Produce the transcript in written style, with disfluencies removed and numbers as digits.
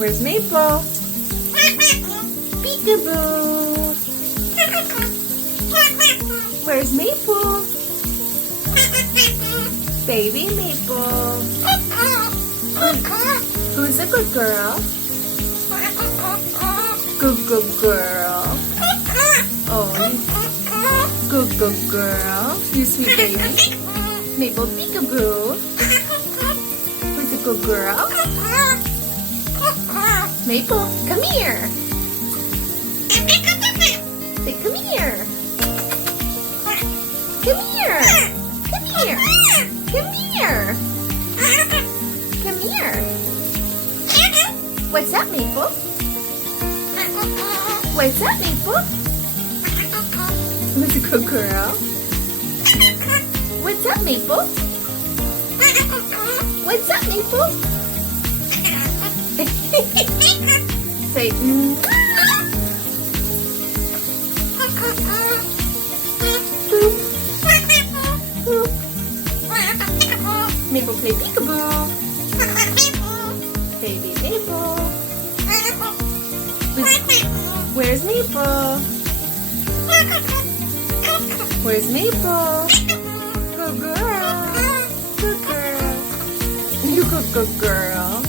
Where's Maple? Peekaboo. Where's Maple? Baby Maple. Who's a good girl? Good girl. Oh, good girl. You sweet baby. Maple Peekaboo. Who's a good girl? Maple, come here. Say, come here. Come here. Come here. Come here. Come here. What's up, Maple? What's up, Maple? Who's a good girl? What's up, Maple? What's up, Maple? Say, boop. Boop. Maple play peekaboo. Baby Maple. Where's Maple? Where's Maple? Good girl. Good girl. You good girl.